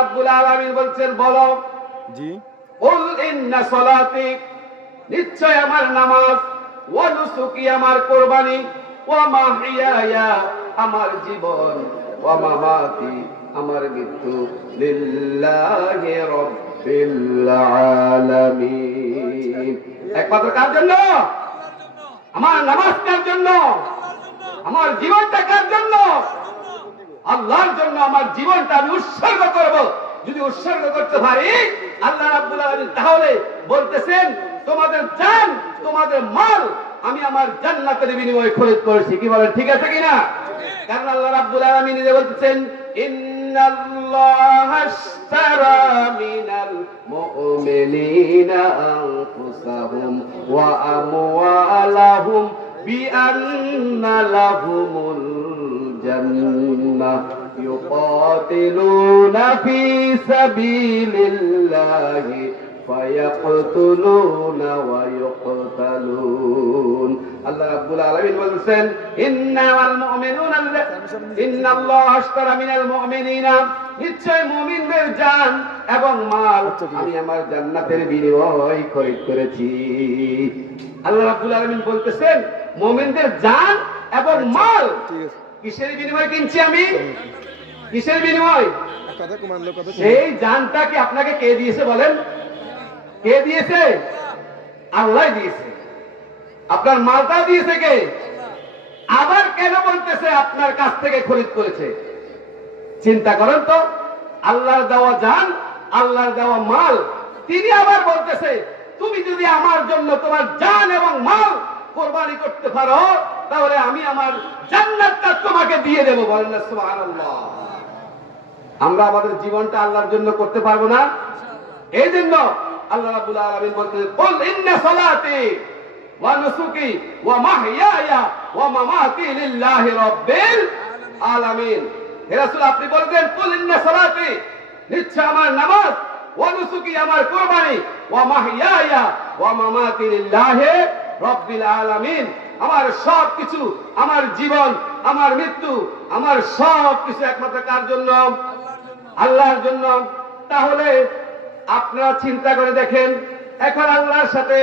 রাব্বুল আলামিন বলছেন বলো জি কুল ইন্না সলাতি নিশ্চয় আমার নামাজ ওয়া নুসুকি আমার কুরবানি ওয়া মাহইয়ায়া আমার জীবন ওয়া মামাতি আমার মৃত্যু লিল্লাহি রাব্বিল আলামিন। একমাত্র কার জন্য? আমার নামাজ কার জন্য? আমার জীবনটা কার জন্য? আল্লাহর জন্য আমার জীবনটা আমি উৎসর্গ করব। যদি উৎসর্গ করতে পারি আল্লাহ রাব্বুল আলামিন তাহলে বলতেছেন তোমাদের জান তোমাদের মাল আমি আমার জান্নাতের বিনিময়ে খরিদ করেছি। কি বলেন ঠিক আছে কিনা? কারণ আল্লাহ রাব্বুল আলামিন নিজে বলতেছেন ইন্নাল্লাহা আশতারা মিনাল মুমিনিনা আনফুসাহুম ওয়া আমওয়ালাহুম বিআন্না লাহুমুল জান্নাহ يقاتلون في سبيل الله فيقتلون ويقتلون الله رب العالمين বলেন ইন্নাল মুমিনুনা ইন্নাল্লাহা আশতারা মিনাল মুমিনিনা নিশ্চয় মুমিনদের জান এবং মাল আমি আমার জান্নাতের বিনিময়ে খরিদ করেছি। আল্লাহ রাব্বুল আলামিন বলতেছেন মুমিনদের জান এবং মাল কিসের বিনিময়ে কিনছি আমি? কিসের বিনিময়? সেই জানটা কি আপনাকে কে দিয়েছে বলেন? কে দিয়েছে? আল্লাহ দিয়েছে। আপনার মালটা দিয়েছে কে? আবার কেন বলতেছে আপনার কাছ থেকে খরিদ করেছে? চিন্তা করেন তো, আল্লাহর দেওয়া জান, আল্লাহর দেওয়া মাল, তিনি আবার বলতেছে তুমি যদি আমার জন্য তোমার জান এবং মাল কোরবানি করতে পারো তাহলে আমি আমার জান্নাতটা তোমাকে দিয়ে দেব। বলেন না সুবহানাল্লাহ। আমরা আমাদের জীবনটা আল্লাহর জন্য করতে পারবো না? এই জন্য আল্লাহ রাব্বুল আলামিন বলতেন কুল ইন্না সলাতি ওয়া নুসুকি ওয়া মাহইয়ায়া ওয়া মামাতি লিল্লাহি রাব্বিল আলামিন। হে রাসূল আপনি বলবেন কুল ইন্না সলাতি নিশ্চয় আমার নামাজ ওয়া নুসুকি আমার কুরবানি ওয়া মাহইয়ায়া ওয়া মামাতি লিল্লাহি রাব্বিল আলামিন। আমার সব কিছু, আমার জীবন, আমার মৃত্যু, আমার সব কিছু একমাত্র কার জন্য? আল্লাহর জন্য। তাহলে আপনারা চিন্তা করে দেখেন এখন আল্লাহর সাথে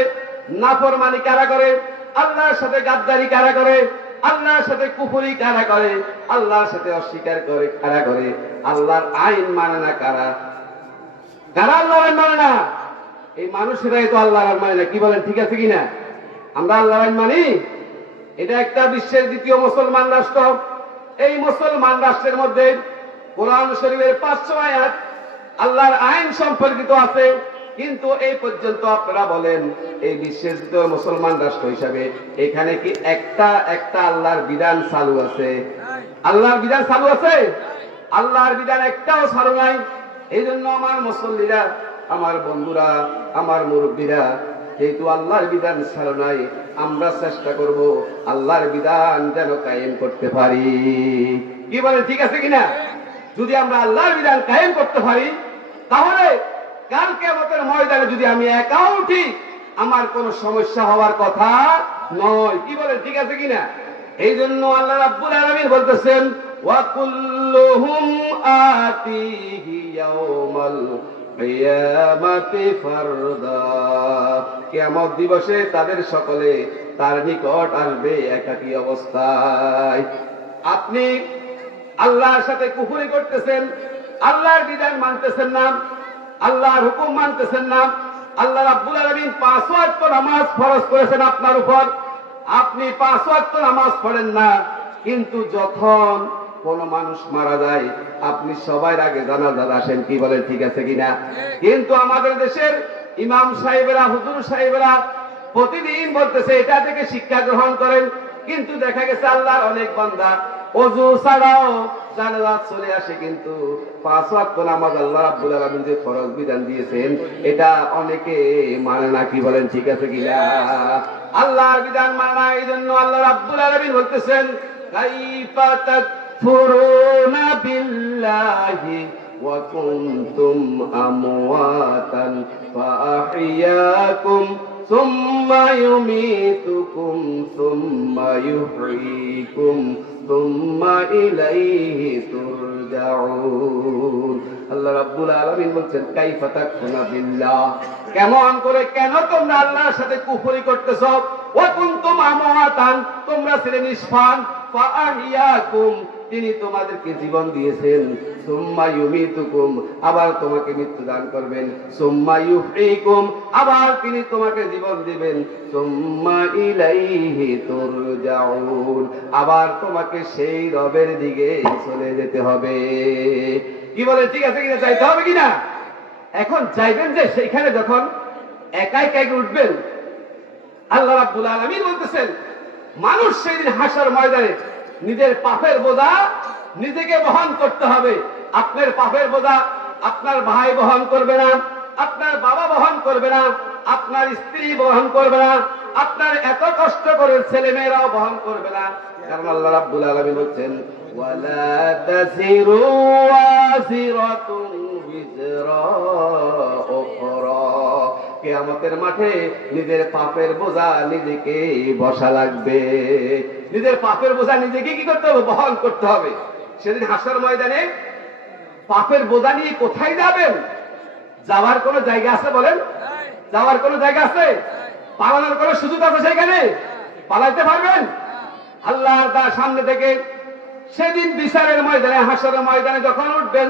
নাফরমানি কারা করে? আল্লাহর সাথে গাদ্দারি কারা করে? আল্লাহর সাথে কুফরি কারা করে? আল্লাহর সাথে অস্বীকার করে কারা করে? আল্লাহর আইন মানে না কারা? কারা আল্লাহর আইন মানে না? এই মানুষেরাই তো আল্লাহর আইন মানে না। কি বলেন ঠিক আছে কিনা? আমরা আল্লাহর আইন মানি? এটা একটা বিশ্বের দ্বিতীয় মুসলমান রাষ্ট্র। এই মুসলমান রাষ্ট্রের মধ্যে কোরআন শরীফের 500 আয়াত আল্লাহর আইন সম্পর্কিত আছে, কিন্তু এই পর্যন্ত আপনারা বলেন এই বিশ্বের দ্বিতীয় মুসলমান রাষ্ট্র হিসাবে এখানে কি একটা আল্লাহর বিধান চালু আছে? আল্লাহর বিধান চালু আছে? আল্লাহর বিধান একটাও চালু নাই। এই জন্য আমার মুসল্লিরা, আমার বন্ধুরা, আমার মুরব্বীরা, যেহেতু আল্লাহর বিধান চালু নাই আমরা চেষ্টা করব আল্লাহর বিধান যেন কায়েম করতে পারি। কি বলেন ঠিক আছে কিনা? যদি আমরা আল্লাহর বিধান কায়েম করতে পারি তাহলে কাল কিয়ামতের ময়দানে যদি আমি একা উঠি আমার কোনো সমস্যা হওয়ার কথা নয়। কি বলেন ঠিক আছে কিনা? এই জন্য আল্লাহ রাব্বুল আলামিন বলতেছেন ওয়া কুল্লুহুম আতিহি ইয়াউমাল কিয়ামাতি ফারদা। কিয়ামত দিবসে তাদের সকলে তার নিকট আসবে একাকী অবস্থায়। আপনি আল্লাহর সাথে কুফরি করতেছেন, আল্লাহর বিধান মানতেছেন না, আল্লাহর হুকুম মানতেছেন না। আল্লাহ রাব্বুল আলামিন 5 ওয়াক্ত নামাজ ফরজ করেছেন আপনার উপর, আপনি 5 ওয়াক্ত নামাজ পড়েন না। কিন্তু যখন কোন মানুষ মারা যায় আপনি সবার আগে জানাজাতে আসেন। কি বলেন ঠিক আছে কিনা? কিন্তু আমাদের দেশের ইমাম সাহেবেরা, হুজুর সাহেবেরা প্রতিদিন বলতেছে এটা থেকে শিক্ষা গ্রহণ করেন, কিন্তু দেখা গেছে আল্লাহর অনেক বান্দা ওযু ছাড়াও জানাজাত চলে আসে, কিন্তু 5 ওয়াক্ত নামাজ আল্লাহ রাব্বুল আলামিন যে ফরজ বিধান দিয়েছেন এটা অনেকে মানে না। কি বলেন ঠিক আছে কিনা? আল্লাহর বিধান মানে না। এই জন্য আল্লাহ রাব্বুল আলামিন বলতেছেন কাইফা তাকফুরুনা বিল্লাহি ওয়া কুনতুম আমওয়াতান ফাআহইয়াকুম সুম্মা ইউমীতুকুম সুম্মা ইউহয়ীকুম সুম্মা ইলাইহি তুরজাউন। তুরজাউন। আল্লাহ রাব্বুল আলামিন বলছেন কাইফা তাকফুরুনা বিল্লাহ, কেমন করে কেন তোমরা আল্লাহর সাথে কুফরি করতেছো? ওয়া কুনতুম আমওয়াতান, তোমরা ছিলে নিষ্প্রাণ, ফাআহিয়াকুম, তিনি তোমাদেরকে জীবন দিয়েছেন, সুম্মা ইউমিতুকুম, আবার তোমাকে মৃত্যু দান করবেন, সুম্মা ইউহয়িকুম, আবার তিনি তোমাকে জীবন দিবেন, সুম্মা ইলাইহি তুরজাউন, আবার তোমাকে সেই রবের দিকে চলে যেতে হবে। কি বলে, ঠিক আছে কিনা, যাইতে হবে কিনা? এখন যাইবেন যে সেইখানে যখন একা একা উঠবেন, আল্লাহ রাব্বুল আলামিন বলতেছেন মানুষ সেদিন হাসর ময়দানে নিজের পাপের বোঝা নিজেকে বহন করতে হবে। আপনার পাপের বোঝা আপনার ভাই বহন করবে না, আপনার বাবা বহন করবে না, আপনার স্ত্রী বহন করবে না, আপনার এত কষ্ট করে ছেলে মেয়েরাও বহন করবে না। কারণ আল্লাহ রাব্বুল আলামিন বলেন ওয়ালা তাসিরু ওয়াসিরাতুন বিজরা উখরা, কিয়ামতের মাঠে নিজের পাপের বোঝা নিজেকে বসা লাগবে, নিজের পাপের বোঝা নিজেকে কি করতে হবে, বহন করতে হবে। সেদিন হাসর ময়দানে পাপের বোঝা নিয়ে কোথায় যাবেন? যাওয়ার কোনো জায়গা আছে বলেন? যাওয়ার কোনো জায়গা আছে? পালানোর কোনো সুযোগ আছে সেখানে? পালাইতে পারবেন? আল্লাহর তার সামনে থেকে সেদিন বিচারের ময়দানে, হাসরের ময়দানে যখন উঠবেন,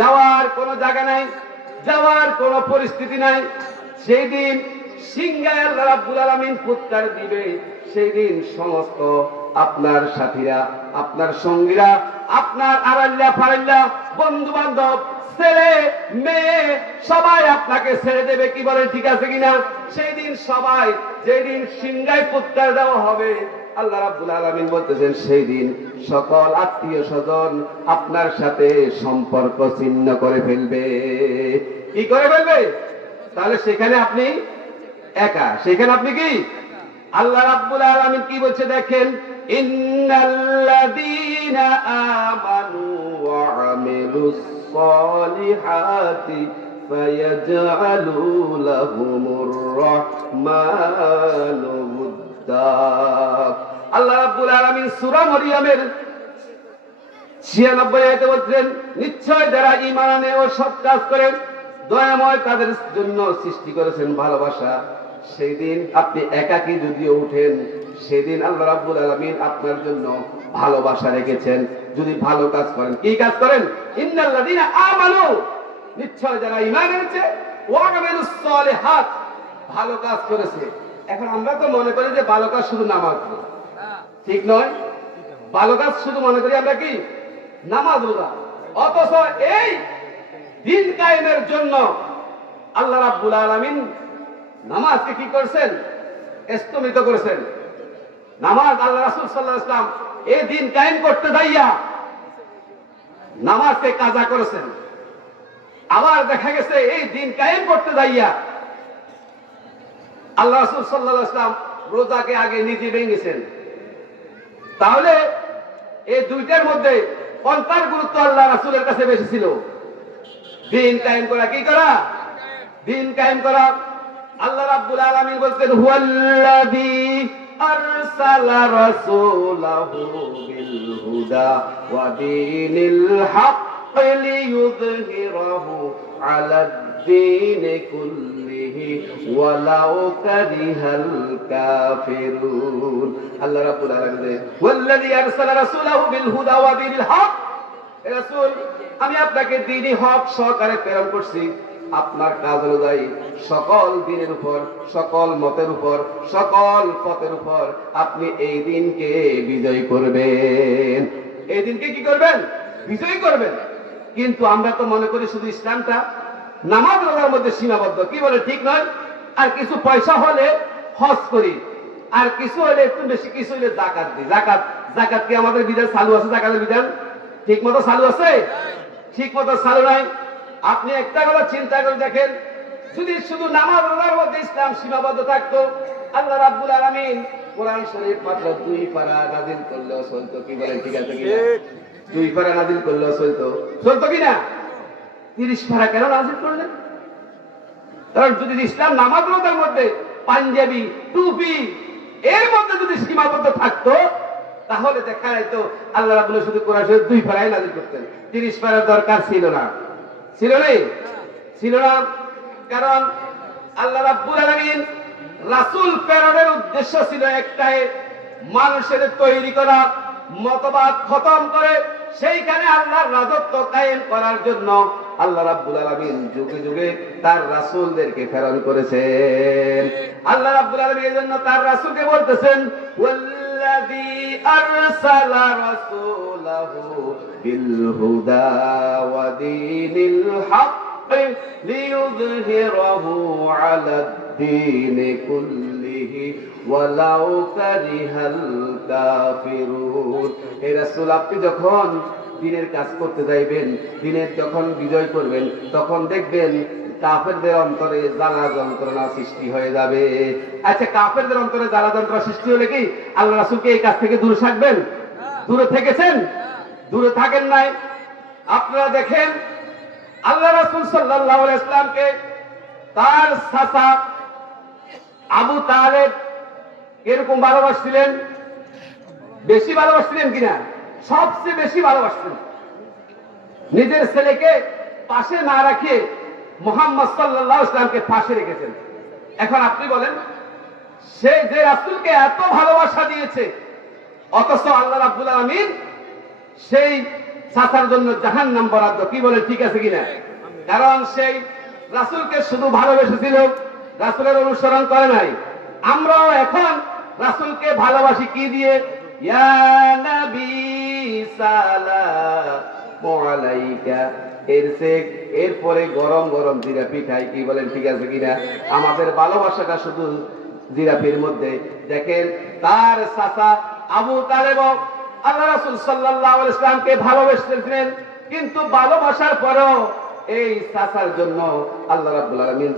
যাওয়ার কোনো জায়গা নাই, যাওয়ার কোনো পরিস্থিতি নাই। সেই দিন সিংহায় আল্লাহ রাব্বুল আলামিন ফুৎকার দিবে। সেই দিন সমস্ত আপনার সাথীরা, আপনার সঙ্গীরা, আপনার আড়াল্লা ফাড়াল্লা বন্ধু বান্ধব, ছেলে মেয়ে সবাই আপনাকে ছেড়ে দেবে। কি বলেন, ঠিক আছে কিনা? সেই দিন সবাই, যেদিন সিংহায় ফুৎকার দেওয়া হবে, আল্লাহ রাব্বুল আলামিন বলতেছেন সেই দিন সকল আত্মীয় স্বজন আপনার সাথে সম্পর্ক ছিন্ন করে ফেলবে। কি করে ফেলবে? তাহলে সেখানে আপনি একা, সেখানে আপনি কি? আল্লাহ রাব্বুল আলামিন কি বলছে দেখেন, ইন্নাল্লাযীনা আমানু ওয়া আমিলুস সালিহাতি ফায়াজআলু লাহুমুর রাহমানু উদ্দা। আল্লাহ রাব্বুল আলামিন সূরা মরিয়মের 96 আয়াতে বলছেন, নিশ্চয় যারা ঈমান আনে ও সৎ কাজ করে দয়াময় তাদের জন্য সৃষ্টি করেছেন ভালোবাসা। সেই দিন আপনি একাকী যদিও উঠেন, সেদিন আল্লাহ রাব্বুল আলামিন আপনার জন্য ভালোবাসা রেখেছেন যদি ভালো কাজ করেন। কি কাজ করেন? ইন্নাল্লাযীনা আমানু, নিশ্চয় যারা ঈমান এনেছে, ওয়া আমিলুস সালিহাত, ভালো কাজ করেছে। এখন আমরা তো মনে করি যে ভালো কাজ শুধু নামাজ, ঠিক নয়। ভালো কাজ শুধু মনে করি আমরা কি নামাজ রোজা, অথচ এই দিন কায়েমের জন্য আল্লাহ রাব্বুল আলামিন নামাজকে কি করেছেন? স্থগিত করেছেন। নামাজ আল্লাহ রাসূল সাল্লাল্লাহু আলাইহি ওয়াসাল্লাম এই দিন কায়েম করতে যাইয়া নামাজকে কাজা করেছেন। আবার দেখা গেছে এই দিন কায়েম করতে যাইয়া আল্লাহ রাসূল সাল্লাল্লাহু আলাইহি ওয়াসাল্লাম রোজাকে আগে নিজে ভেঙেছেন। তাহলে এই দুইটার মধ্যে কোনটার গুরুত্ব আল্লাহ রাসূলের কাছে বেশি ছিল? দিন কায়েম করা। কি করা? দিন কায়েম করা। আল্লাহ রাব্বুল আলামিন বলতেন হুয়াল্লাযী আরসালা রাসূলাহু বিল হুদা ওয়া দীনিল হক লিইয়ুযহিরাহু আলাদ দীনি কুল্লিহি ওয়ালাউ কারিহাল কাফিরুন। আল্লাহ রাব্বুল আলামিন হুয়াল্লাযী আরসালা রাসূলাহু বিল হুদা ওয়া দীনিল হক, রাসূল আমি আপনাকে দ্বীনি হক সহকারে প্রেরণ করছি। আপনার কাজ অনুযায়ী সকল দিনের উপর, সকল মতের উপর, সকল পথের উপর আপনি এই দিনকে বিজয় করবেন। এই দিনকে কি করবেন? বিজয় করবেন। কিন্তু আমরা তো মনে করি শুধু ইসলামটা নামাজ রোজার মধ্যে সীমাবদ্ধ। কি বলে, ঠিক নয়? আর কিছু পয়সা হলে হজ করি, আর কিছু হলে একটু বেশি, কিছু হলে যাকাত দিই। যাকাত কি আমাদের বিধান চালু আছে? যাকাতের বিধান ঠিক মতো চালু আছে? ঠিক মতো চালু নাই। আপনি একটা কথা চিন্তা করে দেখেন, যদি শুধু নামাজ রোজার মধ্যে ইসলাম সীমাবদ্ধ থাকতো, আল্লাহ রাব্বুল আলামিন কোরআন শরীফ মাত্র 2 পারা নাযিল করলেও চলতো। কি বলেন, ঠিক আছে কিনা? 2 পারা নাযিল করলেও চলতো, চলতো কিনা? 30 পারা কেন নাযিল করলেন? কারণ যদি ইসলাম নামাজ রোজার মধ্যে পাঞ্জাবি টুপি এর মধ্যে যদি সীমাবদ্ধ থাকতো, তাহলে দেখা যেত আল্লাহ রাব্বুল শুধু কোরআন শরীফ 2 পারায় নাযিল করতেন, 30 পারার দরকার ছিল না। ছিল না। কারণ আল্লাহ রাব্বুল আলামিন রাসূল প্রেরণের উদ্দেশ্য ছিল একটাই, মানুষের তৈরি করা মতবাদ খতম করে সেইখানে আল্লাহর রাজত্ব কায়েম করার জন্য আল্লাহ রাব্বুল আলামিন যুগে যুগে তার রাসূলদেরকে প্রেরণ করেছেন। আল্লাহ রাব্বুল আলামিন এজন্য তার রাসূলকে বলতেছেন, ওয়াল্লাযী আরসালা রাসূলাহু বিল হুদা ওয়া দীনিল হক লিইয়ুযহিরাহু আলাদ-দীনি কুল্লিহি ওয়ালাউ কারিহাল কাফিরুন। হে রাসূল, আপনি যখন দ্বীনের কাজ করতে যাইবেন, দ্বীনের যখন বিজয় করবেন, তখন দেখবেন কাফেরদের অন্তরে জ্বালা যন্ত্রণা সৃষ্টি হয়ে যাবে। আচ্ছা, কাফেরদের অন্তরে জ্বালা যন্ত্রণা সৃষ্টি হলে কি আল্লাহ রাসূলকে এই কাজ থেকে দূরে থাকবেন? দূরে থেকেছেন? দূরে থাকেন নাই। আপনারা দেখেন আল্লাহ রাসূল সাল্লাল্লাহু আলাইহি ওয়াসাল্লামকে তার চাচা আবু তালেব এরকম ভালোবাসছিলেন, বেশি ভালোবাসছিলেন কিনা? সবচেয়ে বেশি ভালোবাসতেন। নিজের ছেলেকে পাশে না রাখে মুহাম্মদ সাল্লাল্লাহু আলাইহি ওয়াসাল্লামকে পাশে রেখেছেন। এখন আপনি বলেন, সে যে রাসূলকে এত ভালোবাসা দিয়েছে, অথচ আল্লাহ রাব্বুল আলামিন সেই চাচার জন্য জাহান্নাম বরাদ্দ, কি বলে ঠিক আছে কিনা? কারণ সেই রাসূলকে শুধু ভালোবেসেছিল, রাসূলের অনুসরণ করে নাই। আমরাও এখন রাসূলকে ভালোবাসি কি দিয়ে? ইয়া নবী সালামু আলাইকা, এরপরে গরম গরম জিলাপি খাই, কি বলেন ঠিক আছে কিনা? আমাদের ভালোবাসাটা শুধু জিলাপির মধ্যে। দেখেন তার চাচা আবু তালেব আল্লাহ রাসূল সাল্লাল্লাহু আলাইহি ওয়াসাল্লামকে ভালোবেসেছিলেন, কিন্তু ভালোবাসার পরেও এই চাচার জন্য আল্লাহ রাব্বুল আলামিন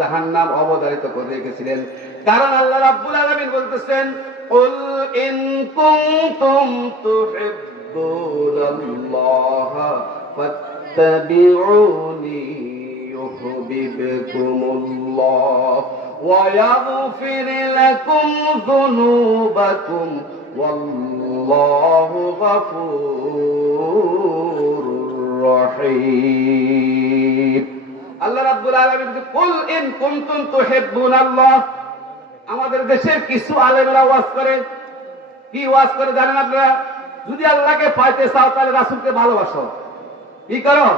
জাহান্নাম অবধারিত করে রেখেছিলেন। কারণ আল্লাহ রাব্বুল আলামিন বলতেছেন, কুল ইন কুনতুম তুহিব্বুনাল্লাহ ফাত্তাবিউনি ইউহিব্বুকুমুল্লাহ ওয়া ইয়াগফির লাকুম যুনুবাকুম ওয়াল্লাহু গফুরুর রহিম। আল্লাহ রাব্বুল আলামিন বলেন, কুল ইন কুনতুম তুহিব্বুনাল্লাহ। আমাদের দেশের কিছু আলেমরা ওয়াজ করে, কি ওয়াজ করে জানেন আপনারা? যদি আল্লাহকে পাইতে চাও তাহলে রাসূলকে ভালোবাসো। কি করো?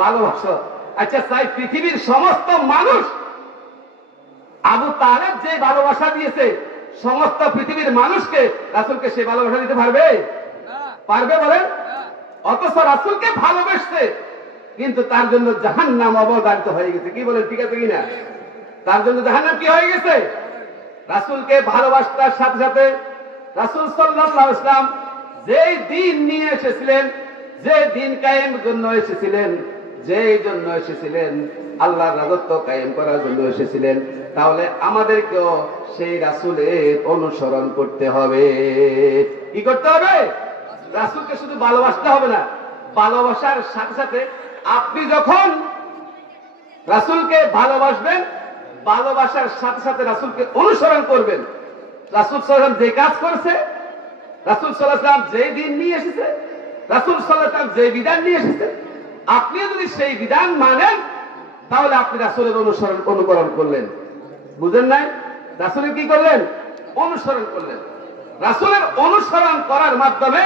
ভালোবাসো। আচ্ছা, তাই পৃথিবীর সমস্ত মানুষ আবু তালেব যে ভালোবাসা দিয়েছে, সমস্ত পৃথিবীর মানুষকে রাসূলকে সে ভালোবাসা দিতে পারবে? পারবে বলেন? অথচ রাসূলকে ভালোবেসে, কিন্তু তার জন্য জাহান্নাম অবধারিত হয়ে গেছে। কি বলেন ঠিক আছে কিনা? তার জন্য জাহান্নাম কি হয়ে গেছে? রাসূলকে ভালোবাসার সাথে সাথে রাসূল সাল্লাল্লাহু আলাইহি ওয়াসাল্লাম যেই দ্বীন নিয়ে এসেছিলেন, যে দ্বীন কায়েমের জন্য এসেছিলেন, যেই জন্য এসেছিলেন আল্লাহর রাজত্ব কায়েম করার জন্য এসেছিলেন, তাহলে আমাদেরকেও সেই রাসূলের অনুসরণ করতে হবে। কি করতে হবে? রাসূলকে শুধু ভালোবাসতে হবে না, ভালোবাসার সাথে সাথে আপনি যখন রাসূলকে ভালোবাসবেন, ভালোবাসার সাথে সাথে রাসূলকে অনুসরণ করবেন। রাসূল সাল্লাল্লাহু আলাইহি ওয়াসাল্লাম যে কাজ করেছে, রাসূল সাল্লাল্লাহু আলাইহি ওয়াসাল্লাম যে দ্বীন নিয়ে এসেছে, রাসূল সাল্লাল্লাহু আলাইহি ওয়াসাল্লাম যে বিধান নিয়ে এসেছে, আপনি যদি সেই বিধান মানেন তাহলে আপনি রাসূলের অনুকরণ করলেন। বুঝেন নাই? রাসূলের কি করলেন? অনুসরণ করলেন। রাসূলের অনুসরণ করার মাধ্যমে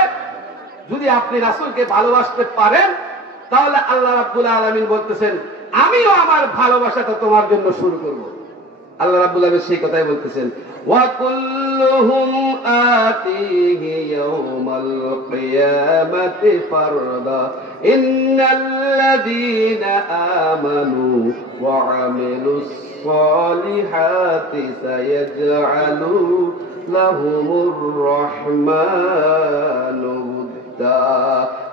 যদি আপনি রাসূলকে ভালোবাসতে পারেন, তাহলে আল্লাহ রাব্বুল আলামিন বলতেছেন, আমিও আমার ভালোবাসাটা তোমার জন্য শুরু করব। আল্লাহ রাব্বুল আলামিন সেই কথাই বলতেছেন, ওয়া কুল্লুহুম আতিহি ইয়াউমাল কিয়ামাতি ফারদা ইন্নাল্লাযীনা আমানু ওয়া আমিলুস সালিহাতি সায়াজআলু লাহুমুর রাহমানু উদ্দা।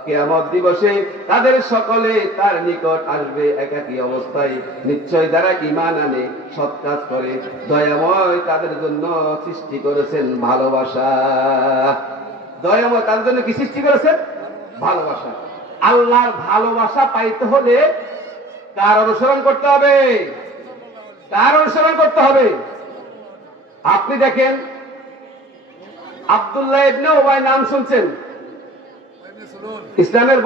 কিয়ামত দিবসে তাদের সকলে তার নিকট আসবে একাকী অবস্থায়। নিশ্চয় যারা ঈমান আনে, সৎ কাজ করে, দয়াময় তাদের জন্য সৃষ্টি করেছেন ভালোবাসা। দয়াময় তাদের জন্য কি সৃষ্টি করেছেন? ভালোবাসা। আল্লাহর ভালোবাসা পাইতে হলে কার অনুসরণ করতে হবে? কার অনুসরণ করতে হবে? আপনি দেখেন আব্দুল্লাহ ইবনে উবাই নাম শুনছেন? ইসলামের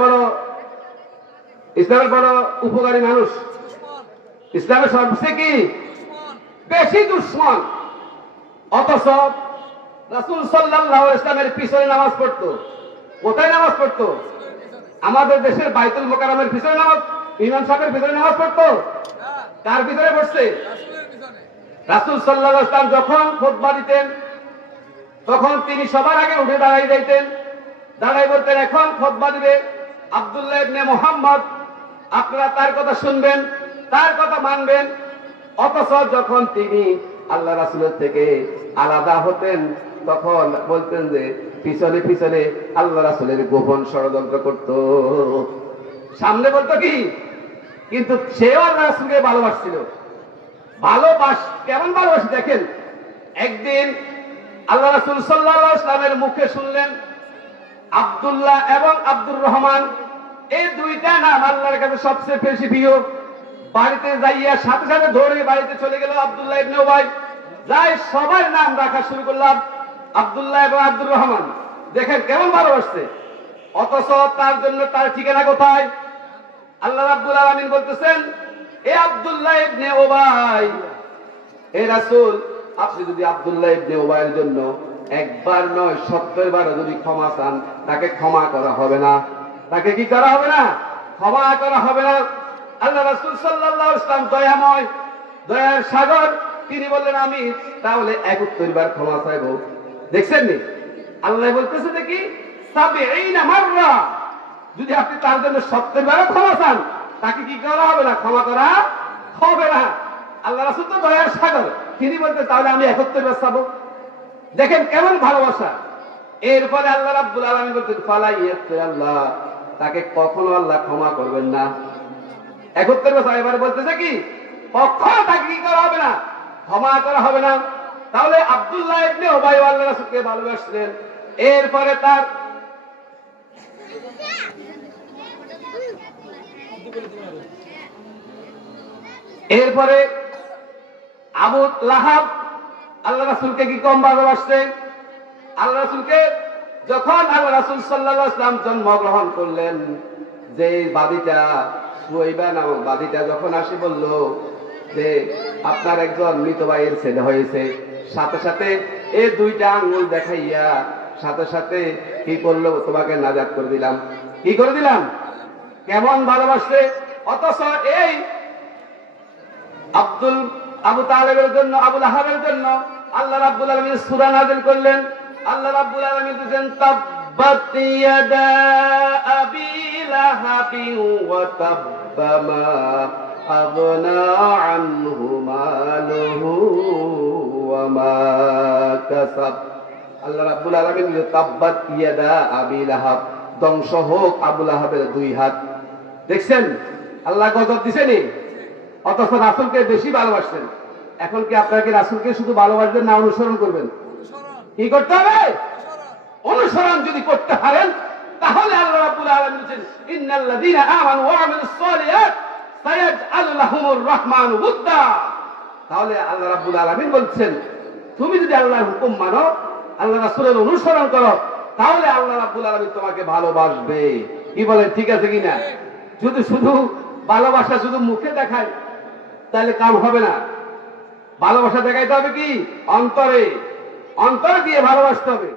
বড় উপকারী মানুষ, ইসলামের সবচেয়ে কি বেশি দুশ্মন, অথচ রাসূল সাল্লাল্লাহু আলাইহি ওয়াসাল্লামের পিছনে নামাজ পড়তো। কোথায় নামাজ পড়তো? আমাদের দেশের বাইতুল মোকাররমের পিছনে নামাজ, ইমাম সাহেবের পিছনে নামাজ পড়তো। কার পিছনে পড়ছে? রাসূল সাল্লাল্লাহু আলাইহি ওয়াসাল্লাম যখন খুতবা দিতেন তখন তিনি সবার আগে উঠে দাঁড়াই যাইতেন, দাঁড়াই বলতেন এখন খুতবা দিবে আব্দুল্লাহ ইবনে মুহাম্মদ, আপনারা তার কথা শুনবেন, তার কথা মানবেন। অথচ যখন তিনি আল্লাহ রাসূলের থেকে আলাদা হতেন তখন বলতেন যে পিছনে পিছনে আল্লাহ রাসূলের গোপন ষড়যন্ত্র করত, সামনে বলতো কি, কিন্তু সেও আল্লাহ রাসূলকে ভালোবাসছিল। কেমন ভালোবাসি দেখেন, একদিন আল্লাহ রাসূল সাল্লাল্লাহু আলাইহি ওয়াসাল্লামের মুখে শুনলেন আব্দুল্লাহ এবং আব্দুর রহমান, এই দুইটা নাম আল্লাহর কাছে সবচেয়ে বেশি প্রিয়। বাড়িতে যাইয়া সাথে সাথে ধরে বাড়িতে চলে গেল আব্দুল্লাহ ইবনে উবাই, যাই সবার নাম রাখা শুরু করলাম আব্দুল্লাহ এবং আব্দুর রহমান। দেখেন কেমন ভালোবাসছে, অথচ তার জন্য তার ঠিকানা কোথায়? আল্লাহ রাব্বুল আলামিন বলতেছেন, এ আব্দুল্লাহ ইবনে উবাই, এ রাসূল, আপনি যদি আব্দুল্লাহ ইবনে উবাইয়ের জন্য একবার নয় 70 বার যদি ক্ষমা চান, তাকে ক্ষমা করা হবে না। তাকে কি করা হবে না? ক্ষমা করা হবে না। আল্লাহ রাসূল সাল্লাল্লাহু আলাইহি ওয়াসাল্লাম দয়াময়, দয়ার সাগর, তিনি বললেন আমি তাহলে 71 বার ক্ষমা চাইবো। দেখছেন নি আল্লাহ বলতেছে দেখি 70 মাররা, যদি আপনি তার জন্য 70 বার ক্ষমা চান তাকে কি করা হবে না? ক্ষমা করা হবে না। আল্লাহ রাসূল তো দয়ার সাগর, তিনি বলতেন তাহলে আমি 71 বার চাবো। দেখেন কেমন ভালোবাসা। এরপরে আল্লাহ রাব্বুল আলামিন বলতেন ফালা ইয়াসআল্লাহ, তাকে কখনো আল্লাহ ক্ষমা করবেন না। 71 বার এবারে বলতেছে কি কখনো তাকে কি করা হবে না? ক্ষমা করা হবে না। তাহলে আব্দুল্লাহ ইবনে উবাই আল্লাহ রাসূলকে ভালোবাসলেন। এরপরে তার আবু লাহাব আল্লাহ রাসূলকে কি কম ভালোবাসতেন? আল্লাহ রাসূলকে যখন আল্লাহ রাসূল সাল্লাল্লাহু আলাইহি ওয়াসাল্লাম জন্মগ্রহণ করলেন, যে বাদীটা সুয়াইবা নামক বাদীটা যখন আসি বলল যে আপনার একজন মৃত ভাইয়ের ছেলে হয়েছে, সাথে সাথে এই দুইটা আঙ্গুল দেখাইয়া সাথে সাথে কি করলো? তোমাকে নাজাত করে দিলাম। কি করে দিলাম? কেমন ভালোবাসে। অথচ এই আবু তালেবের জন্য, আবু লাহাবের জন্য আল্লাহ রাব্বুল আলামিন সূরা নাযিল করলেন। আল্লাহ রাব্বুল আলামিন বলেন তাব্বাত ইয়াদা আবি লাহাবি ওয়া তাব্বা মা আগনা আনহু মালুহু ওয়া মা কাসাব। আল্লাহ রাব্বুল আলামিন তাব্বাত ইয়াদা আবি লাহাব, ধ্বংস হোক আবু লাহাবের দুই হাত। দেখছেন আল্লাহ গজব দিছেনি, অথচ রাসূলকে বেশি ভালোবাসতেন। এখন কি আপনারা কি রাসূলকে শুধু ভালোবাসবেন না অনুসরণ করবেন? কি করতে হবে? অনুসরণ যদি করতে পারেন তাহলে আল্লাহ রাব্বুল আলামিন বলেন ইন্নাল্লাযীনা আমানু ওয়া আমিলুস সালিহাত সায়াজআলু লাহুমুর রাহমানু উদ্দা। তাহলে আল্লাহ রাব্বুল আলামিন বলছেন তুমি যদি আল্লাহর হুকুম মানো, আল্লাহ রাসূলের অনুসরণ করো, তাহলে আল্লাহ রাব্বুল আলামিন তোমাকে ভালোবাসবে। কি বলেন, ঠিক আছে কিনা? যদি শুধু ভালোবাসা শুধু মুখে দেখায় তাহলে কাম হবে না। ভালোবাসা দেখাইতে হবে কি অন্তরে, অন্তর দিয়ে ভালোবাসতে হবে।